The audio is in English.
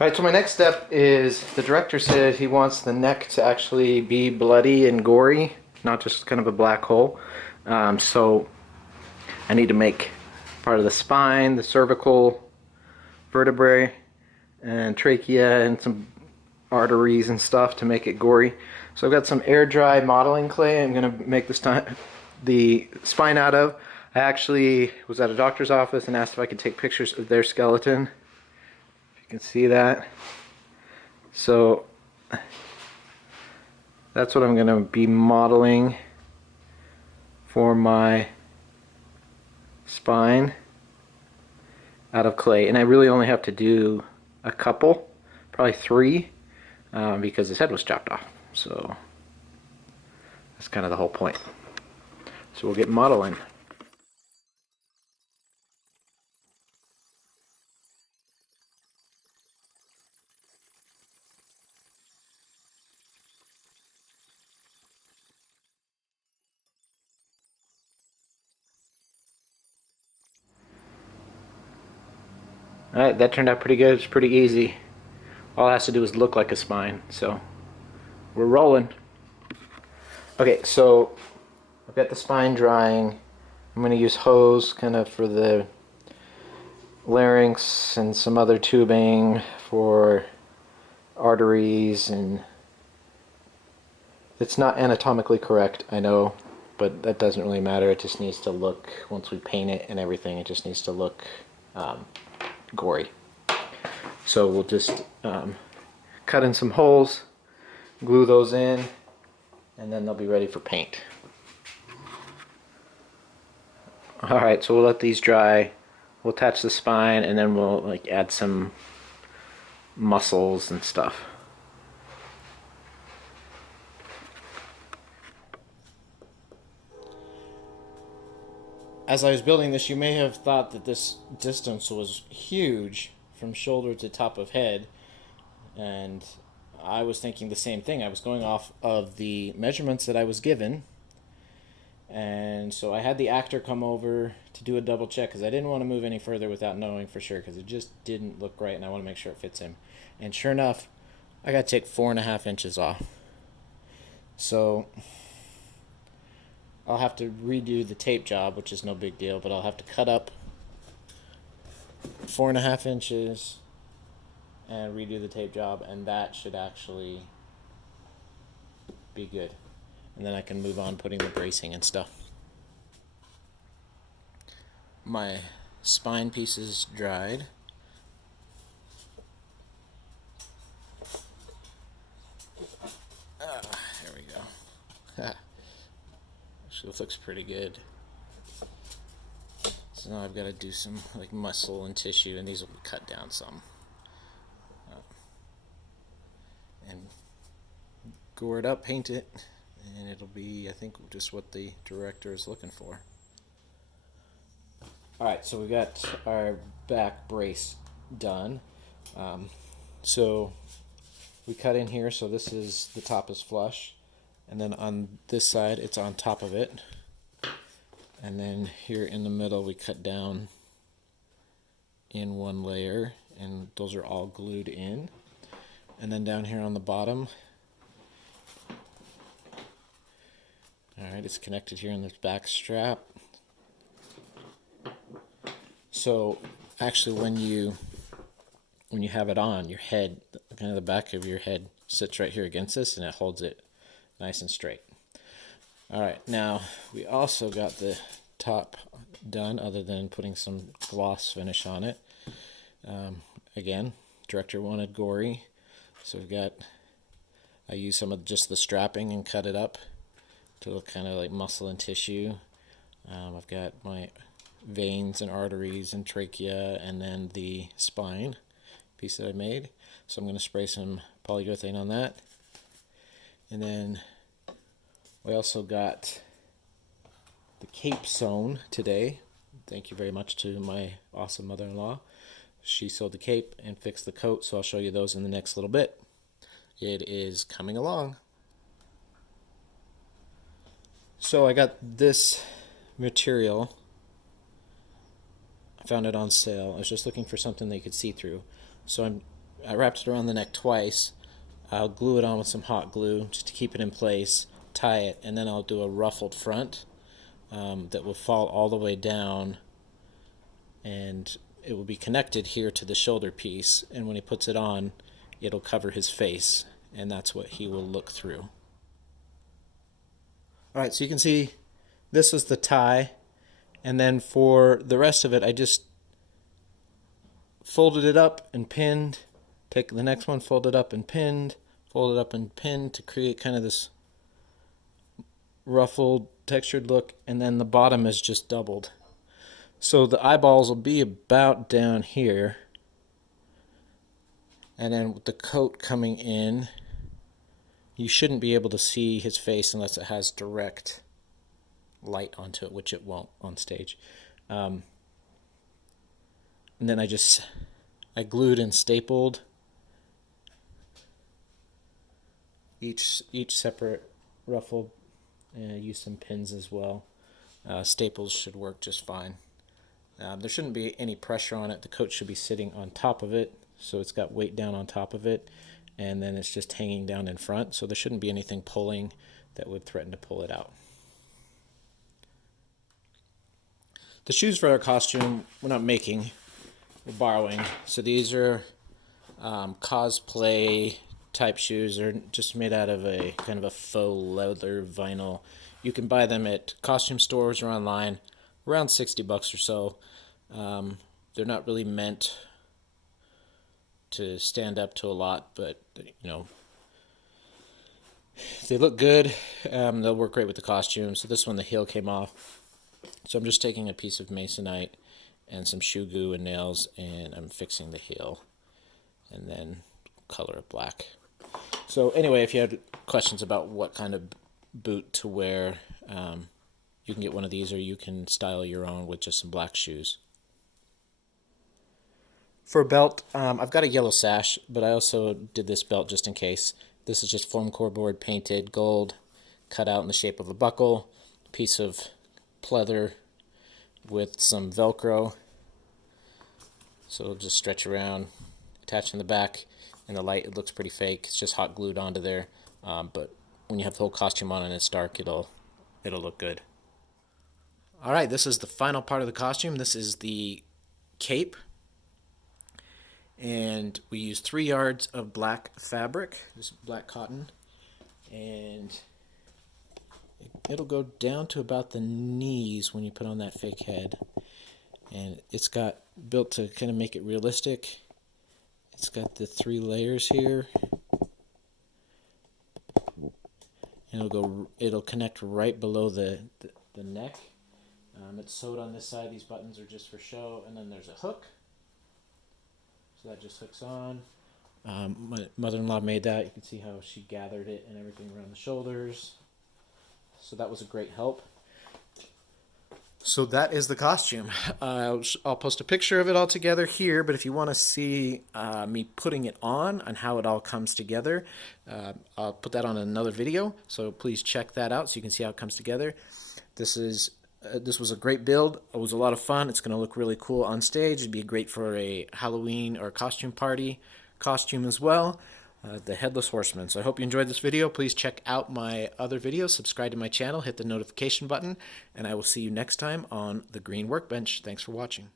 Alright, so my next step is the director said he wants the neck to actually be bloody and gory, not just kind of a black hole. So I need to make part of the spine, the cervical vertebrae, and trachea, and some arteries and stuff to make it gory. So I've got some air dry modeling clay I'm going to make the spine out of. I actually was at a doctor's office and asked if I could take pictures of their skeleton. If you can see that. So that's what I'm going to be modeling for my spine out of clay. And I really only have to do a couple, probably three, because his head was chopped off. So that's kind of the whole point. So we'll get modeling. Alright, that turned out pretty good. It's pretty easy. All it has to do is look like a spine. So we're rolling. Okay, so I've got the spine drying. I'm going to use hose kind of for the larynx and some other tubing for arteries, and it's not anatomically correct, I know, but that doesn't really matter. It just needs to look, once we paint it and everything, it just needs to look gory. So we'll just cut in some holes, glue those in, and then they'll be ready for paint. Alright, so we'll let these dry. We'll attach the spine, and then we'll add some muscles and stuff. As I was building this, you may have thought that this distance was huge from shoulder to top of head, and I was thinking the same thing. I was going off of the measurements that I was given, and so I had the actor come over to do a double check because I didn't want to move any further without knowing for sure, because it just didn't look right, and I want to make sure it fits him. And sure enough, I got to take 4.5 inches off. So I'll have to redo the tape job, which is no big deal, but I'll have to cut up 4.5 inches and redo the tape job, and that should actually be good. And then I can move on putting the bracing and stuff. My spine pieces dried. There we go. Actually, it looks pretty good. So now I've got to do some muscle and tissue, and these will be cut down some. And gore it up, paint it, and it'll be, I think, just what the director is looking for. Alright, so we got our back brace done. So we cut in here, so this is, the top is flush, and then on this side it's on top of it, and then here in the middle we cut down in one layer, and those are all glued in. And then down here on the bottom, alright, it's connected here in this back strap. So actually when you have it on, your head, kind of the back of your head sits right here against this, and it holds it nice and straight. Alright, now we also got the top done, other than putting some gloss finish on it. Again, director wanted gory, so we've got, I used some of just the strapping and cut it up to look kind of like muscle and tissue. I've got my veins and arteries and trachea, and then the spine piece that I made. So I'm going to spray some polyurethane on that. And then we also got the cape sewn today. Thank you very much to my awesome mother-in-law. She sewed the cape and fixed the coat, so I'll show you those in the next little bit. It is coming along. So I got this material. I found it on sale. I was just looking for something that you could see through. So I wrapped it around the neck twice. I'll glue it on with some hot glue just to keep it in place, tie it, and then I'll do a ruffled front that will fall all the way down, and it will be connected here to the shoulder piece, and when he puts it on, it'll cover his face, and that's what he will look through. Alright, so you can see this is the tie, and then for the rest of it I just folded it up and pinned. Take the next one, fold it up and pinned, fold it up and pinned to create kind of this ruffled, textured look, and then the bottom is just doubled. So the eyeballs will be about down here, and then with the coat coming in, you shouldn't be able to see his face unless it has direct light onto it, which it won't on stage. And then I glued and stapled each separate ruffle, and I used some pins as well. Staples should work just fine. There shouldn't be any pressure on it. The coat should be sitting on top of it, so it's got weight down on top of it, and then it's just hanging down in front, so there shouldn't be anything pulling that would threaten to pull it out. The shoes for our costume we're not making, we're borrowing. So these are cosplay type shoes. They're just made out of a kind of a faux leather vinyl. You can buy them at costume stores or online, around $60 or so. They're not really meant to stand up to a lot, but you know, they look good. They'll work great with the costume. So this one, the heel came off. So I'm just taking a piece of masonite and some shoe glue and nails, and I'm fixing the heel, and then color it black. So anyway, if you had questions about what kind of boot to wear, you can get one of these, or you can style your own with just some black shoes. For a belt, I've got a yellow sash, but I also did this belt just in case. This is just foam core board painted gold, cut out in the shape of a buckle, piece of pleather with some Velcro. So it'll just stretch around, attach in the back. In the light, it looks pretty fake. It's just hot glued onto there. But when you have the whole costume on and it's dark, it'll look good. All right, this is the final part of the costume. This is the cape. And we use 3 yards of black fabric, this black cotton, and it'll go down to about the knees when you put on that fake head. And it's got built to kind of make it realistic. It's got the 3 layers here, and it'll connect right below the neck. It's sewed on this side. These buttons are just for show, and then there's a hook. So that just hooks on. My mother-in-law made that. You can see how she gathered it and everything around the shoulders. So that was a great help. So that is the costume. I'll post a picture of it all together here, but if you want to see me putting it on and how it all comes together, I'll put that on another video. So please check that out so you can see how it comes together. This was a great build. It was a lot of fun. It's going to look really cool on stage. It'd be great for a Halloween or costume party costume as well. The Headless Horseman. So I hope you enjoyed this video. Please check out my other videos. Subscribe to my channel. Hit the notification button. And I will see you next time on The Green Workbench. Thanks for watching.